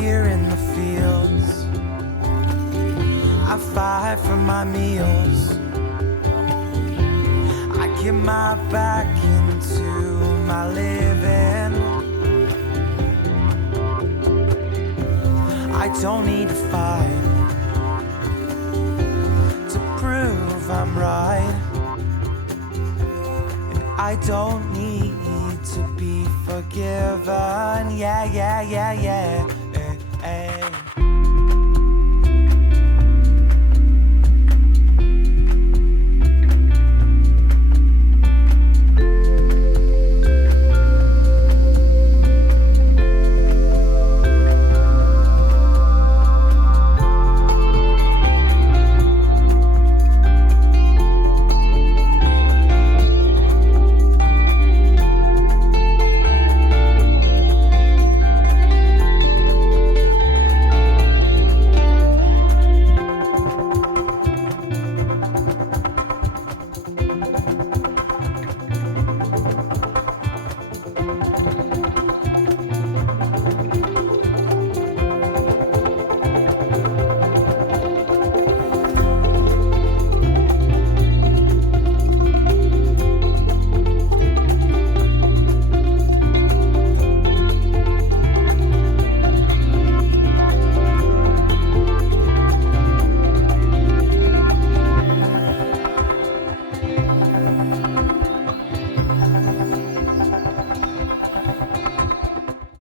here in the fields. I fight for my meals. I get my back into my living. I don't need to fight to prove I'm right. And I don't need to be forgiven. Yeah, yeah, yeah, yeah. Hey, hey.